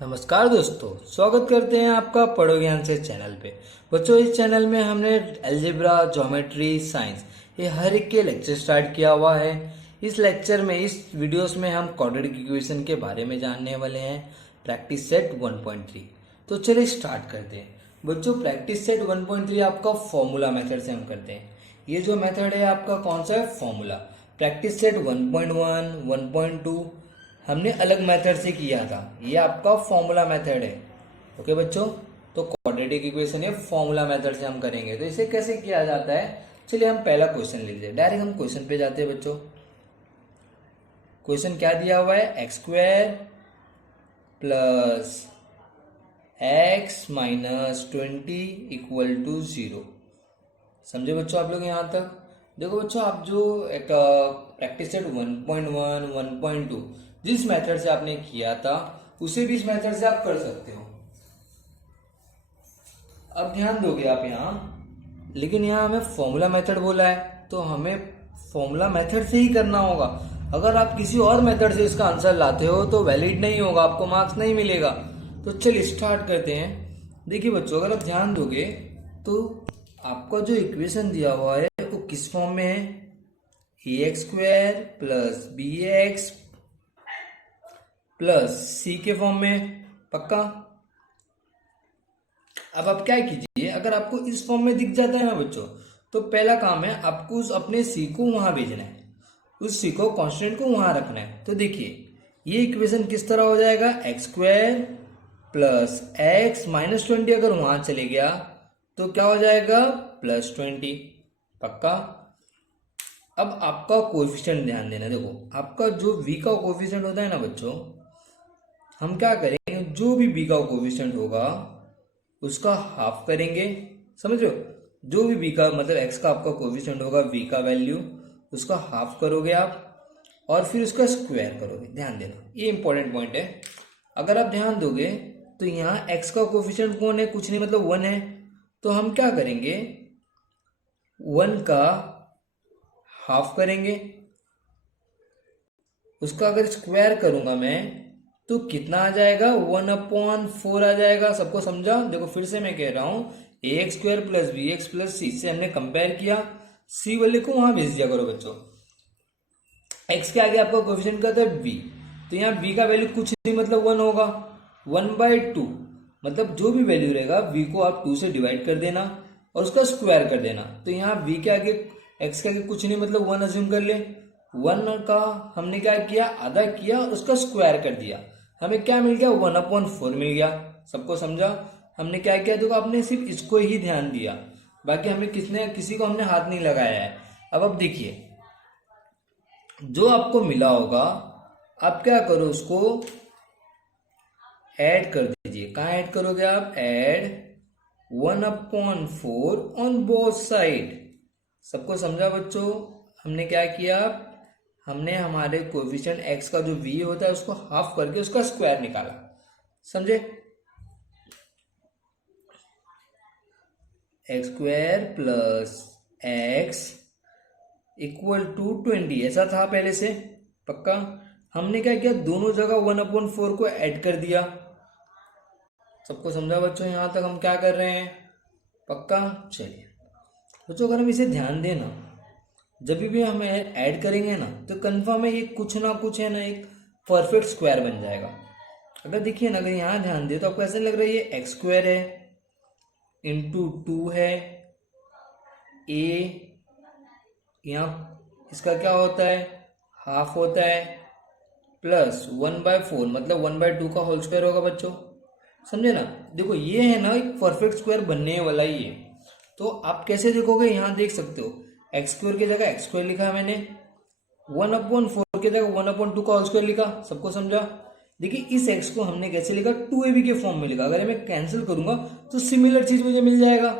नमस्कार दोस्तों, स्वागत करते हैं आपका पढ़ो ज्ञान से चैनल पे। बच्चों, इस चैनल में हमने अलजेब्रा, ज्योमेट्री, साइंस ये हर एक के लेक्चर स्टार्ट किया हुआ है। इस लेक्चर में, इस वीडियोस में हम क्वाड्रेटिक इक्वेशन के बारे में जानने वाले हैं, प्रैक्टिस सेट 1.3। तो चलिए स्टार्ट करते हैं। बच्चों, प्रैक्टिस सेट 1.3 आपका फॉर्मूला मेथड से हम करते हैं। ये जो मेथड है आपका कौन सा है? फॉर्मूला। प्रैक्टिस सेट 1.1, 1.2 हमने अलग मेथड से किया था, ये आपका फॉर्मूला मेथड है। ओके बच्चों, तो क्वाड्रेटिक इक्वेशन है फॉर्मूला मेथड से हम करेंगे। तो इसे कैसे किया जाता है, चलिए हम पहला क्वेश्चन लिख लेते हैं। डायरेक्ट हम क्वेश्चन पे जाते हैं बच्चों। क्वेश्चन क्या दिया हुआ है? X square plus X minus 20 equal to 0। समझे बच्चों आप लोग यहाँ तक? देखो बच्चों, आप जो एक प्रैक्टिस सेट 1.1, 1.2 जिस मेथड से आपने किया था उसे भी इस मेथड से आप कर सकते हो। अब ध्यान दोगे आप यहाँ, लेकिन यहाँ हमें फॉर्मूला मेथड बोला है तो हमें फॉर्मूला मेथड से ही करना होगा। अगर आप किसी और मेथड से इसका आंसर लाते हो तो वैलिड नहीं होगा, आपको मार्क्स नहीं मिलेगा। तो चलिए स्टार्ट करते हैं। देखिए बच्चों, अगर आप ध्यान दोगे तो आपका जो इक्वेशन दिया हुआ है वो किस फॉर्म में है? ax square plus B x plus C के फॉर्म में। पक्का? अब आप क्या कीजिए, अगर आपको इस फॉर्म में दिख जाता है ना बच्चों, तो पहला काम है आपको उस अपने सी को वहां भेजना है, उस सी को कांस्टेंट को वहां रखना है। तो देखिए ये इक्वेशन किस तरह हो जाएगा? X square plus X minus 20 अगर वहां चले गया तो क्या हो जाएगा? प्लस 20। पक्का? अब आपका कोएफिशिएंट ध्यान देना। देखो आपका जो v का कोएफिशिएंट होता है ना बच्चों, हम क्या करेंगे, जो भी b का कोएफिशिएंट होगा उसका हाफ करेंगे। समझ रहे हो? जो भी b का मतलब x का आपका कोएफिशिएंट होगा, v का वैल्यू, उसका हाफ करोगे आप और फिर उसका स्क्वायर करोगे। ध्यान देना, ये इंपॉर्टेंट पॉइंट है। अगर आप ध्यान दोगे तो यहाँ x का कोएफिशिएंट कौन है? कुछ नहीं, मतलब 1 है। तो हम क्या करेंगे, 1 का हाफ करेंगे, उसका अगर स्क्वायर करूंगा मैं तो कितना आ जाएगा? 1/4 आ जाएगा। सबको समझा? देखो फिर से मैं कह रहा हूं, a x square plus B x plus c से हमने कंपेयर किया, सी वाले को वहां भेज दिया करो बच्चों। एक्स के आगे आपका कोएफिशिएंट का था बी, तो यहाँ बी का वैल्यू कुछ नहीं, मतलब 1 होगा। 1/2 मतलब जो भी वैल्यू रहेगा वी को आप 2 से डिवाइड कर देना और उसका स्क्वायर कर देना। तो यहाँ वी के आगे एक्स के आगे कुछ नहीं, मतलब 1 अज्यूम कर ले। 1 का हमने क्या किया? आधा किया और उसका स्क्वायर कर दिया। हमें क्या मिल गया? 1/4 मिल गया। सबको समझा? हमने क्या किया? देखो आपने सिर्फ इसको ही ध्यान दिया, बाकी हमें किसी को हमने हाथ नहीं लगाया है। अब देखिए जो आपको मिला होगा आप क्या करो, उसको ऐड कर दीजिए। कहाँ ऐड करोगे आप? Add 1/4 on both side. सबको समझा बच्चों? हमने क्या किया, हमने हमारे कोएफिशिएंट x का जो v होता है उसको हाफ करके उसका स्क्वायर निकाला। समझे? X square plus X equal to 20 ऐसा था पहले से। पक्का? हमने क्या किया, दोनों जगह 1/4 को ऐड कर दिया। सबको समझा बच्चों? यहां तक हम क्या कर रहे हैं? पक्का? चलिए बच्चों, अगर हम इसे ध्यान देना, जब भी हम ऐड करेंगे ना तो कंफर्म है ये कुछ ना कुछ है ना एक परफेक्ट स्क्वायर बन जाएगा। अगर देखिए ना, अगर यहाँ ध्यान दे तो आपको ऐसा लग रहा है ये एक्स स्क्वायर है इंटू 2 है, ए यहाँ इसका क्या होता है? हाफ होता है, प्लस 1/4 मतलब 1/2 का होल स्क्वायर होगा बच्चों। समझे ना? देखो ये है ना एक परफेक्ट स्क्वायर बनने वाला ही है। तो आप कैसे देखोगे, यहाँ देख सकते हो एक्स स्क्वायर की जगह एक्स स्क्वायर लिखा है मैंने, 1/4 की जगह 1/2 का होल स्क्वायर लिखा। सबको समझा? देखिए इस एक्स को हमने कैसे लिखा? 2ab के फॉर्म में लिखा। अगर मैं कैंसिल करूंगा तो सिमिलर चीज मुझे मिल जाएगा।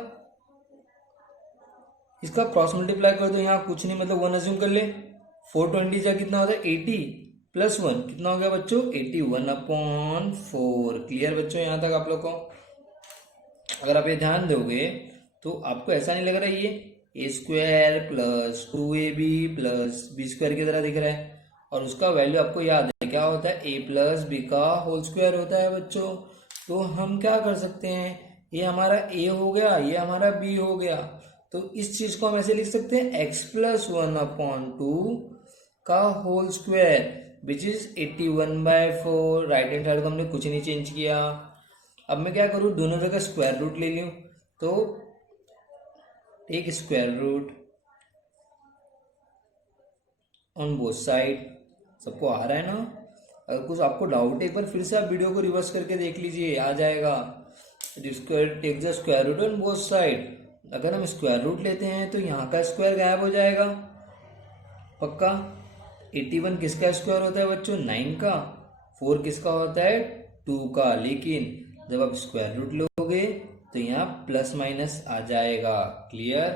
इसका क्रॉस मल्टीप्लाई कर दो, यहाँ कुछ नहीं, मतलब 1 अज्यूम कर ले। 420 जा कितना होता है? 80 प्लस 1 कितना हो गया बच्चों? 81/4। क्लियर बच्चों यहाँ तक आप लोग को? अगर आप ये ध्यान दोगे तो आपको ऐसा नहीं लग रहा ये a square plus 2ab plus b square की तरह दिख रहा है? और उसका वैल्यू आपको याद है क्या होता है, ए प्लस बी का होल स्क्वायर होता है बच्चों। तो हम क्या कर सकते हैं, ये हमारा ए हो गया, ये हमारा बी हो गया, तो इस चीज को हम ऐसे लिख सकते हैं एक्स प्लस 1/2 का whole square which is 81/4। Right hand side को हमने कुछ नहीं चेंज किया। अब मैं क्या करूँ, दोनों जगह स्क्वायर रूट ले लूँ, तो take square root on both side. सबको आ रहा है ना? अगर कुछ आपको डाउट है एक बार फिर से आप वीडियो को रिवर्स करके देख लीजिए, आ जाएगा। Take the square root on both side. अगर हम स्क्वायर रूट लेते हैं तो यहाँ का स्क्वायर गायब हो जाएगा पक्का। 81 किसका स्क्वायर होता है बच्चों, 9 का। 4 किसका होता है, 2 का। लेकिन जब आप स्क्वायर रूट लोगे तो यहाँ प्लस माइनस आ जाएगा। क्लियर?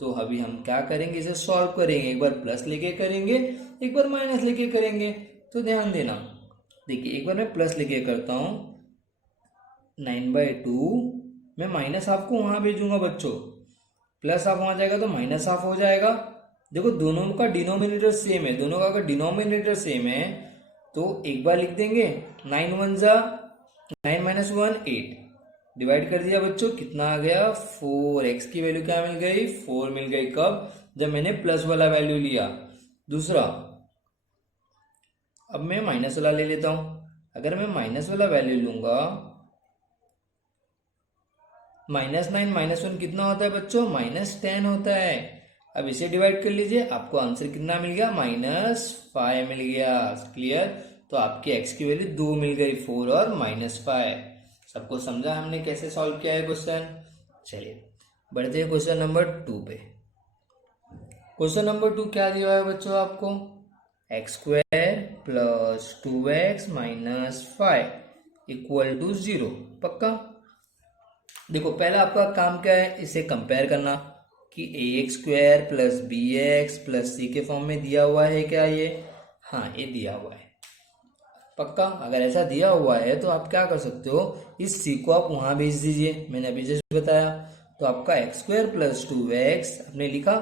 तो अभी हम क्या करेंगे, इसे सॉल्व करेंगे। एक बार प्लस लेके करेंगे, एक बार माइनस लेके करेंगे। तो ध्यान देना, देखिए एक बार मैं प्लस लेके करता हूँ, 9/2 मैं माइनस हाफ को वहां भेजूंगा बच्चों, प्लस हाफ वहां जाएगा तो माइनस हाफ हो जाएगा। देखो दोनों का डिनोमिनेटर सेम है, दोनों का अगर डिनोमिनेटर सेम है तो एक बार लिख देंगे 9 1 जा 9 - 1 8, डिवाइड कर दिया बच्चों, कितना आ गया 4। एक्स की वैल्यू क्या मिल गई, 4 मिल गई। कब, जब मैंने प्लस वाला वैल्यू लिया। दूसरा, अब मैं माइनस वाला ले लेता हूं। अगर मैं माइनस वाला वैल्यू लूंगा, -9 - 1 कितना होता है बच्चों, -10 होता है। अब इसे डिवाइड कर लीजिए, आपको आंसर कितना मिल गया, -5 मिल गया। क्लियर? तो आपकी x की वैल्यू 2 मिल गई, 4 और -5। सबको समझा हमने कैसे सॉल्व किया है क्वेश्चन? चलिए बढ़ते हैं क्वेश्चन नंबर 2 पे। क्वेश्चन नंबर 2 क्या दिया है बच्चों आपको, x² + 2x - 5 = 0। पक्का? देखो पहला आपका काम क्या है, इसे कंपेयर करना कि ax² + bx + c के फॉर्म में दिया हुआ है क्या ये, हाँ ये दिया हुआ है पक्का। अगर ऐसा दिया हुआ है तो आप क्या कर सकते हो, इस c को आप वहां भेज दीजिए, मैंने अभी जैसे बताया। तो आपका x² + 2x आपने लिखा,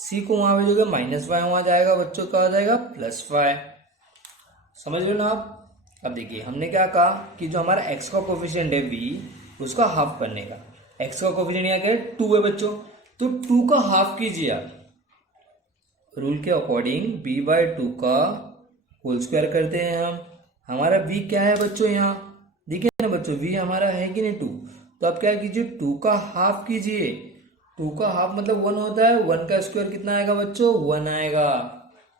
c को वहां भेजोगे -5 वहां जाएगा बच्चों, क्या हो जाएगा +5। समझ लो ना आप? अब देखिए हमने क्या कहा कि जो हमारा x का कोफिशिएंट है v, उसका हाफ करने का। x का कोफिशिएंट यहाँ क्या है, 2 है बच्चों, तो 2 का हाफ कीजिए आप। रूल के अकॉर्डिंग b/2 का होल स्क्वायर करते हैं हम। हमारा v क्या है बच्चों, यहाँ देखिए ना बच्चों, v हमारा है कि नहीं 2। तो आप क्या कीजिए, 2 का हाफ कीजिए। 2 का हाफ मतलब 1 होता है, 1 का स्क्वायर कितना आएगा बच्चों, 1 आएगा।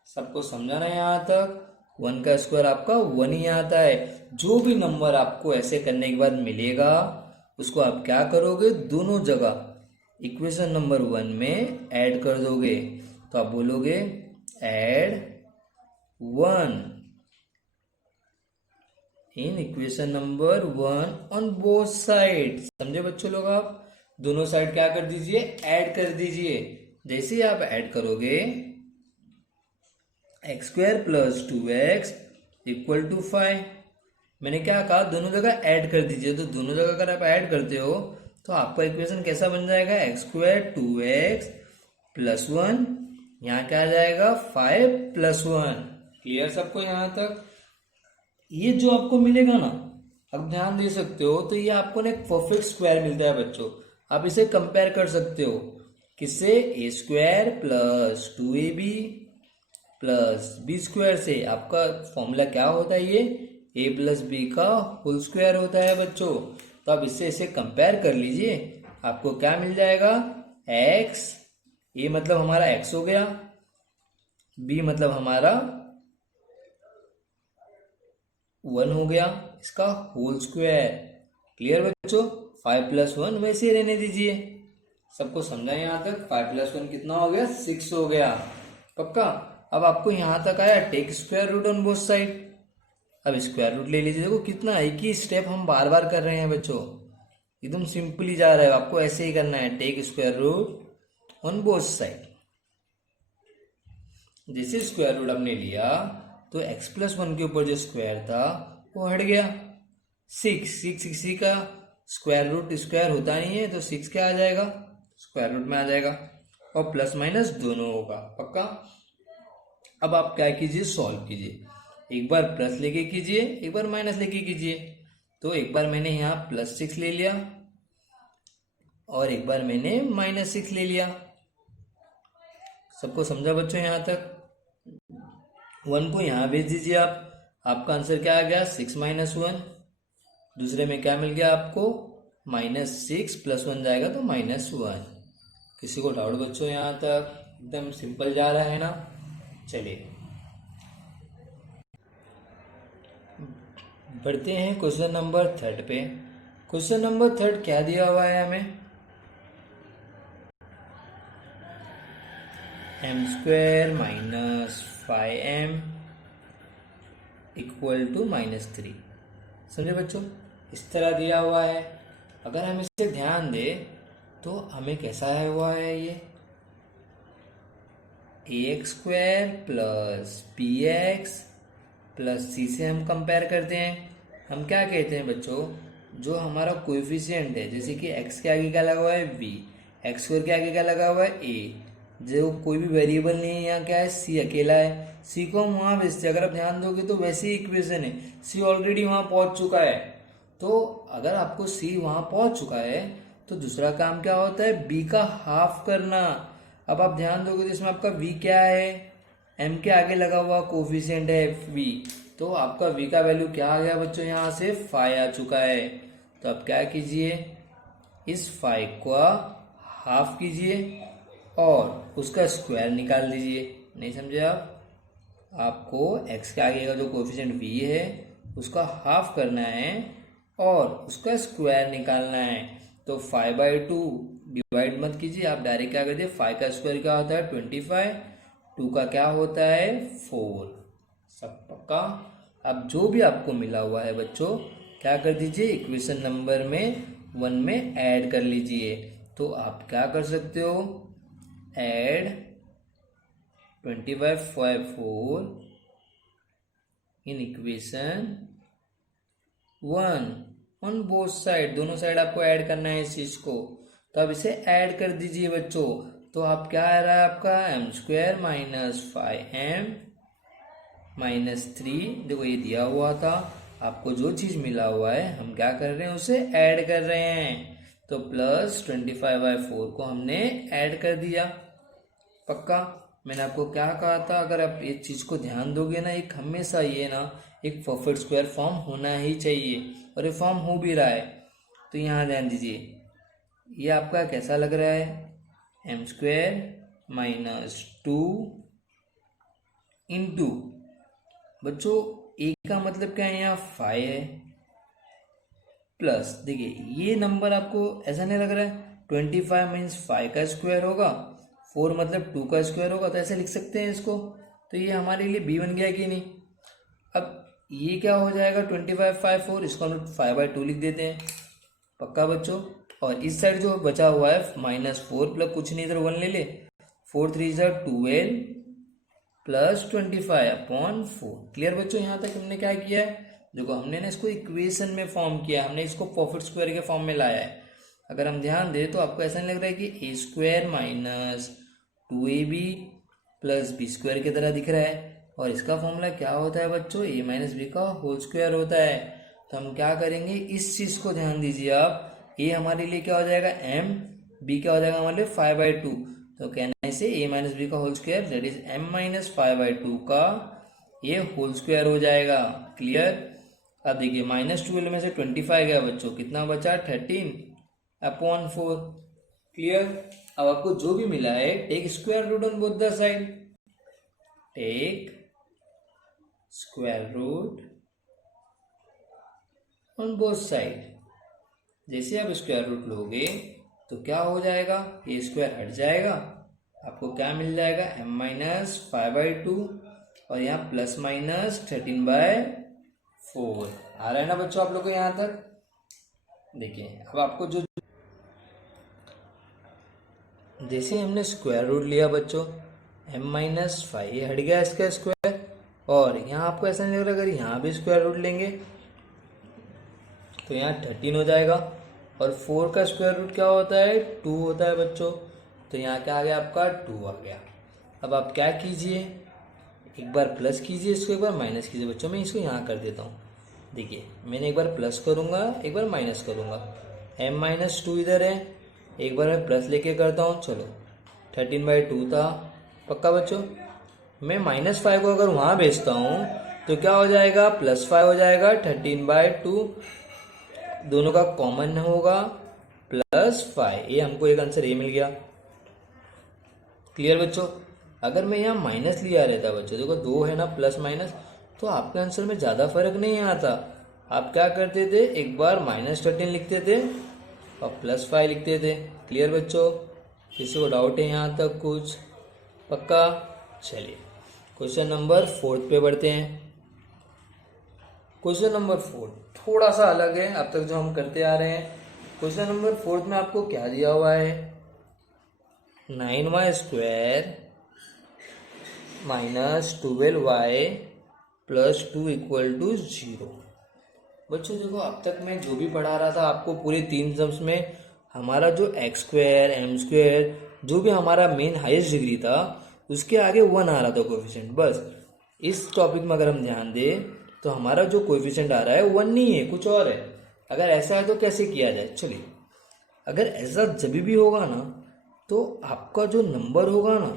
सबको समझाना है यहाँ तक? 1 का स्क्वायर आपका 1 ही आता है। जो भी नंबर आपको ऐसे करने के बाद मिलेगा, उसको आप क्या करोगे, दोनों जगह इक्वेशन नंबर 1 में ऐड कर दोगे। तो आप बोलोगे add 1 in equation number 1 on both side. समझे बच्चों लोग? आप दोनों साइड क्या कर दीजिए, ऐड कर दीजिए। जैसे ही आप ऐड करोगे, x² + 2x = 5। मैंने क्या कहा, दोनों जगह ऐड कर दीजिए। तो दोनों जगह अगर आप ऐड करते हो तो आपका इक्वेशन कैसा बन जाएगा, x² 2x + 1, यहाँ क्या आ जाएगा 5 + 1। क्लियर सबको यहाँ तक? ये जो आपको मिलेगा ना, अब ध्यान दे सकते हो, तो ये आपको ना एक परफेक्ट स्क्वायर मिलता है बच्चों। आप इसे कंपेयर कर सकते हो किससे, a² + 2ab + b² से। आपका फॉर्मूला क्या होता है, ये a + b का होल स्क्वायर होता है बच्चों। तो आप इससे इसे कंपेयर कर लीजिए, आपको क्या मिल जाएगा, x, a मतलब हमारा x हो गया, b मतलब हमारा 1 हो गया, इसका होल स्क्वायर। क्लियर बच्चों? 5 + 1 वैसे ही रहने दीजिए। सबको समझा यहाँ तक? 5 + 1 कितना हो गया, 6 हो गया पक्का। अब आपको यहां तक आया, take square root on both side. अब स्क्वायर रूट ले लीजिए। देखो कितना एक ही स्टेप हम बार बार कर रहे हैं बच्चों, एकदम सिंपली जा रहा है। आपको ऐसे ही करना है, take square root on both side. जैसे स्क्वायर रूट हमने लिया तो x + 1 के ऊपर जो स्क्वायर था वो हट गया। 6 का स्क्वायर रूट स्क्वायर होता नहीं है, तो 6 क्या आ जाएगा, स्क्वायर रूट में आ जाएगा, और प्लस माइनस दोनों होगा पक्का। अब आप क्या कीजिए, सॉल्व कीजिए। एक बार प्लस लेके कीजिए, एक बार माइनस लेके कीजिए। तो एक बार मैंने यहाँ +6 ले लिया और एक बार मैंने -6 ले लिया। सबको समझा बच्चों यहाँ तक? 1 को यहाँ भेज दीजिए आप। आपका आंसर क्या आ गया, 6 - 1। दूसरे में क्या मिल गया आपको, -6 + 1 जाएगा तो -1। किसी को डाउट बच्चों यहाँ तक? एकदम सिंपल जा रहा है ना। चलिए बढ़ते हैं क्वेश्चन नंबर 3 पे। क्वेश्चन नंबर 3 क्या दिया हुआ है हमें, m² - 5m = -3। समझे बच्चों, इस तरह दिया हुआ है। अगर हम इसे ध्यान दें तो हमें कैसा है हुआ है ये, ax² + bx + c से हम कंपेयर करते हैं। हम क्या कहते हैं बच्चों, जो हमारा कोएफिशिएंट है, जैसे कि x के आगे क्या लगा हुआ है v, x² के आगे क्या लगा हुआ है a, जो कोई भी वेरिएबल नहीं है, यहाँ क्या है c अकेला है। c को हम वहां भेजते हैं। अगर आप ध्यान दोगे तो वैसे ही इक्वेशन है, c ऑलरेडी वहां पहुंच चुका है। तो अगर आपको c वहां पहुंच चुका है तो दूसरा काम क्या होता है, b का हाफ करना। अब आप ध्यान दोगे तो इसमें आपका v क्या है, m के आगे लगा हुआ कोफिशिएंट है v, तो आपका v का वैल्यू क्या आ गया बच्चों, यहाँ से 5 आ चुका है। तो आप क्या कीजिए, इस 5 का हाफ कीजिए और उसका स्क्वायर निकाल दीजिए। नहीं समझे आप? आपको x के आगे का जो कोफिशिएंट v है उसका हाफ करना है और उसका स्क्वायर निकालना है। तो 5/2 डिवाइड मत कीजिए, आप डायरेक्ट क्या कर दिए, 5 का स्क्वायर क्या होता है 25, 2 का क्या होता है 4। सब पक्का? अब जो भी आपको मिला हुआ है बच्चों, क्या कर दीजिए, इक्वेशन नंबर में 1 में ऐड कर लीजिए। तो आप क्या कर सकते हो, add 25/4 in equation 1 on both side. दोनों साइड आपको ऐड करना है इस चीज को। तो अब इसे ऐड कर दीजिए बच्चों। तो आप क्या आ रहा है आपका, m² - 5m -3। देखो ये दिया हुआ था, आपको जो चीज मिला हुआ है हम क्या कर रहे हैं, उसे ऐड कर रहे हैं। तो +25/4 को हमने ऐड कर दिया। पक्का? मैंने आपको क्या कहा था, अगर आप इस चीज को ध्यान दोगे ना, एक हमेशा ये ना एक परफेक्ट स्क्वायर फॉर्म होना ही चाहिए, और ये फॉर्म हो भी रहा है। तो यहाँ ध्यान दीजिए, ये आपका कैसा लग रहा है, m² - 2 इंटू, बच्चों a का मतलब क्या है, यहाँ 5 है, प्लस देखिए ये नंबर आपको ऐसा नहीं लग रहा है, 25 मीन्स 5 का स्क्वायर होगा, 4 मतलब 2 का स्क्वायर होगा, तो ऐसे लिख सकते हैं इसको। तो ये हमारे लिए b बन गया कि नहीं। अब ये क्या हो जाएगा, 25/4, इसको हम 5/2 लिख देते हैं। पक्का बच्चों? और इस साइड जो बचा हुआ है -4 प्लस कुछ नहीं, इधर 1 ले ले, 4 3 12 प्लस 25/4। क्लियर बच्चों? यहाँ तक हमने क्या किया है, देखो हमने ना इसको इक्वेशन में फॉर्म किया, हमने इसको परफेक्ट स्क्वायर के फॉर्म में लाया है। अगर हम ध्यान दें तो आपको ऐसा नहीं लग रहा है कि a² - 2ab + b² की तरह दिख रहा है। और इसका फॉर्मूला क्या होता है बच्चों, a - b का होल स्क्वायर होता है। तो हम क्या करेंगे, इस चीज को ध्यान दीजिए आप, a हमारे लिए क्या हो जाएगा m, b क्या हो जाएगा हमारे लिए 5/2। तो कहने से a - b का whole square that is m - 5/2 का ये होल स्क्वायर हो जाएगा। क्लियर? अब देखिए -12 में से 25 गया बच्चों, कितना बचा 13/4। क्लियर? अब आपको जो भी मिला है, take square root on both the side, take square root on both side. जैसे आप स्क्वायर रूट लोगे तो क्या हो जाएगा, ये स्क्वायर हट जाएगा, आपको क्या मिल जाएगा, m - 5/2 और यहाँ ±13/4। आ रहा है ना बच्चों आप लोग को यहाँ तक? देखिए अब आपको जो, जैसे हमने स्क्वायर रूट लिया बच्चों, m - 5 ये हट गया इसका स्क्वायर, और यहाँ आपको ऐसा नहीं लग रहा, अगर यहाँ भी स्क्वायर रूट लेंगे तो यहाँ 13 हो जाएगा। और 4 का स्क्वायर रूट क्या होता है, 2 होता है बच्चों। तो यहाँ क्या आ गया आपका 2 आ गया। अब आप क्या कीजिए, एक बार प्लस कीजिए इसको, एक बार माइनस कीजिए बच्चों। मैं इसको यहाँ कर देता हूँ। देखिए मैंने एक बार प्लस करूँगा, एक बार माइनस करूँगा। m-2 इधर है, एक बार मैं प्लस लेके करता हूँ। चलो 13/2 था, पक्का बच्चों। मैं -5 को अगर वहाँ भेजता हूँ तो क्या हो जाएगा, +5 हो जाएगा। 13/2 दोनों का कॉमन होगा, +5। ये हमको एक आंसर ये मिल गया। क्लियर बच्चों। अगर मैं यहाँ माइनस लिया रहता बच्चों, देखो 2 है ना, प्लस माइनस, तो आपके आंसर में ज़्यादा फर्क नहीं आता। आप क्या करते थे, एक बार -13 लिखते थे और +5 लिखते थे। क्लियर बच्चों। किसी को डाउट है यहाँ तक कुछ, पक्का। चलिए क्वेश्चन नंबर 4 पे बढ़ते हैं। क्वेश्चन नंबर 4 थोड़ा सा अलग है अब तक जो हम करते आ रहे हैं। क्वेश्चन नंबर 4 में आपको क्या दिया हुआ है, 9y² - 12y + 2 = 0। बच्चों देखो अब तक मैं जो भी पढ़ा रहा था आपको पूरे 3 टर्म्स में हमारा जो x² m² जो भी हमारा मेन हाईएस्ट डिग्री था उसके आगे 1 आ रहा था कोएफिशिएंट। बस इस टॉपिक में अगर हम ध्यान दें तो हमारा जो कोएफिशिएंट आ रहा है 1 नहीं है, कुछ और है। अगर ऐसा है तो कैसे किया जाए, चलिए। अगर ऐसा जब भी होगा ना तो आपका जो नंबर होगा ना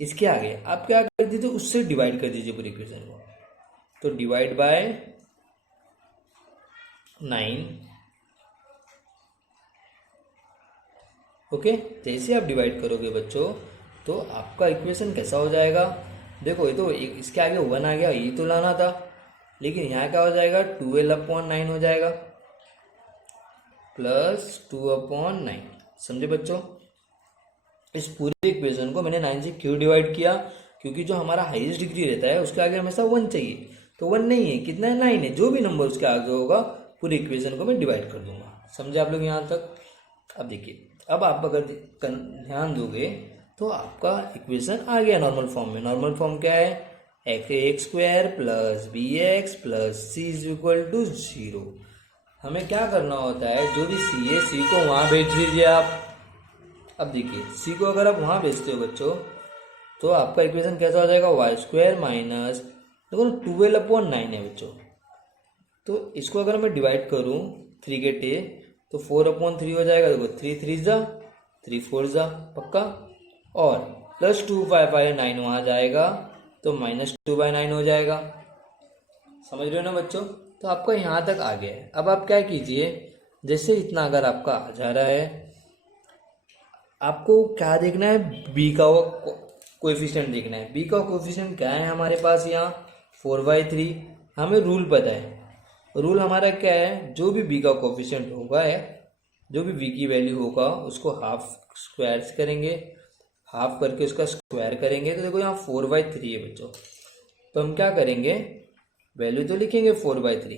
इसके आगे आप क्या कर दीजिए, उससे डिवाइड कर दीजिए पूरी इक्वेशन को। तो डिवाइड बाय 9, ओके। जैसे आप डिवाइड करोगे बच्चों तो आपका इक्वेशन कैसा हो जाएगा, देखो ये तो इसके आगे 1 आ गया, ये तो लाना था, लेकिन यहाँ क्या हो जाएगा, 12/9 हो जाएगा +2/9। समझे बच्चों। इस पूरे इक्वेशन को मैंने 9 से क्यों डिवाइड किया, क्योंकि जो हमारा हाईएस्ट डिग्री रहता है उसके आगे हमेशा 1 चाहिए। तो 1 नहीं है, कितना है, 9 है। जो भी नंबर उसके आगे होगा पूरी इक्वेशन को मैं डिवाइड कर दूंगा। समझे आप लोग यहाँ तक। अब देखिए, अब आप अगर ध्यान दोगे तो आपका इक्वेशन आ गया नॉर्मल फॉर्म में। नॉर्मल फॉर्म क्या है, x² + bx + c = 0। हमें क्या करना होता है, जो भी c है c को वहाँ भेज दीजिए आप। अब देखिए c को अगर आप वहाँ भेजते हो बच्चों तो आपका इक्वेशन कैसा हो जाएगा, y² - देखो 12/9 है बच्चों। तो इसको अगर मैं डिवाइड करूँ 3 के टे तो 4/3 हो जाएगा। देखो 3 3 जा 3 4 जा, पक्का। और +2/9 वहाँ जाएगा तो -2/9 हो जाएगा। समझ रहे हो ना बच्चों। तो आपका यहाँ तक आ गया है। अब आप क्या कीजिए, जैसे इतना अगर आपका आ जा रहा है, आपको क्या देखना है, b का कोएफिशिएंट देखना है। b का कोएफिशिएंट क्या है हमारे पास यहाँ 4/3। हमें रूल पता है, रूल हमारा क्या है, जो भी b का कोएफिशिएंट होगा है, जो भी b की वैल्यू होगा उसको हाफ स्क्वायर करेंगे, हाफ करके उसका स्क्वायर करेंगे। तो देखो यहाँ 4/3 है बच्चों, तो हम क्या करेंगे, वैल्यू तो लिखेंगे 4/3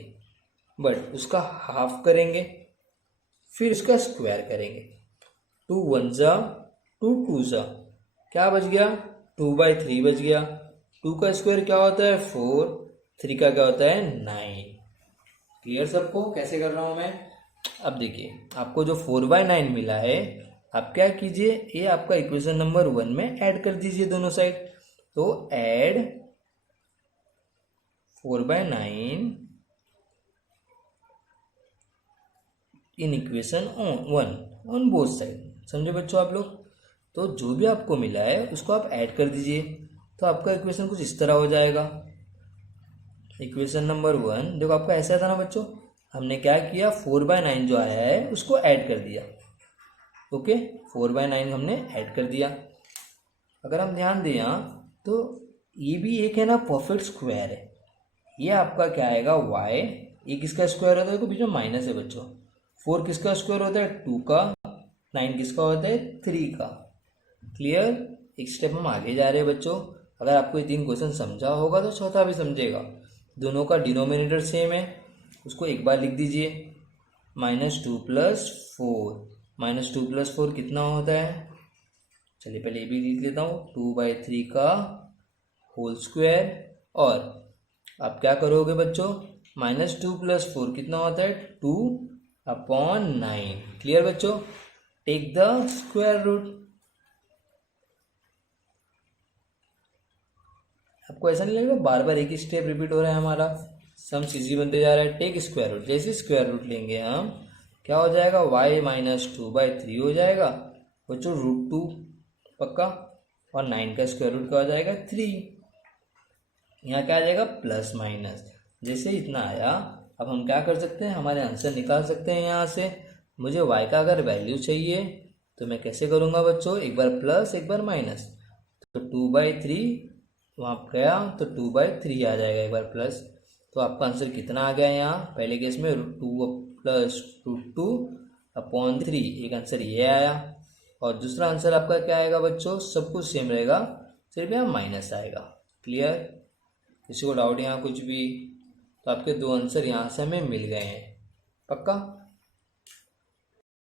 बट उसका हाफ करेंगे, फिर उसका स्क्वायर करेंगे। 2 1 जा 2 2 जा, क्या बच गया, 2/3 बच गया। 2 का स्क्वायर क्या होता है 4, 3 का क्या होता है 9। क्लियर सबको कैसे कर रहा हूं मैं। अब देखिए आपको जो 4/9 मिला है, आप क्या कीजिए, ये आपका इक्वेशन नंबर 1 में ऐड कर दीजिए दोनों साइड। तो add 4/9 in equation 1 on both side. समझे बच्चों आप लोग। तो जो भी आपको मिला है उसको आप ऐड कर दीजिए, तो आपका इक्वेशन कुछ इस तरह हो जाएगा। इक्वेशन नंबर 1 देखो आपका ऐसा था ना बच्चों, हमने क्या किया, 4/9 जो आया है उसको ऐड कर दिया। ओके 4/9 हमने ऐड कर दिया। अगर हम ध्यान दें यहाँ तो ये भी एक है ना परफेक्ट स्क्वायर है। ये आपका क्या आएगा y, ये किसका स्क्वायर होता है, देखो बीच में माइनस है बच्चों। 4 किसका स्क्वायर होता है 2 का, 9 किसका होता है 3 का। क्लियर। एक स्टेप हम आगे जा रहे हैं बच्चों। अगर आपको ये 3 क्वेश्चन समझा होगा तो चौथा भी समझेगा। दोनों का डिनोमिनेटर सेम है, उसको एक बार लिख दीजिए, -2 + 4 -2 + 4 कितना होता है, चलिए पहले ये भी लिख लेता हूँ, 2/3 का होल स्क्वायर। और आप क्या करोगे बच्चों, -2 + 4 कितना होता है 2/9। क्लियर बच्चों। Take the square root. आपको ऐसा नहीं लगेगा बार बार एक ही स्टेप रिपीट हो रहा है हमारा? सम इजी बनते जा रहा है। टेक स्क्वायर रूट, जैसे स्क्वायर रूट लेंगे हम क्या हो जाएगा, y-2/3 हो जाएगा बच्चों, √2 पक्का। और 9 का स्क्वायर रूट क्या हो जाएगा, 3। यहाँ क्या आ जाएगा, प्लस माइनस। जैसे इतना आया, अब हम क्या कर सकते हैं, हमारे आंसर निकाल सकते हैं यहाँ से। मुझे y का अगर वैल्यू चाहिए तो मैं कैसे करूँगा बच्चों, एक बार प्लस एक बार माइनस। तो 2/3 वहाँ गया तो 2/3 आ जाएगा, एक बार प्लस। तो आपका आंसर कितना आ गया यहाँ, पहले केस में 2 + √2/3, एक आंसर ये आया। और दूसरा आंसर आपका क्या आएगा बच्चों, सब कुछ सेम रहेगा, सिर्फ यहाँ माइनस आएगा। क्लियर? किसी को डाउट यहाँ कुछ भी? तो आपके 2 आंसर यहाँ से हमें मिल गए हैं, पक्का।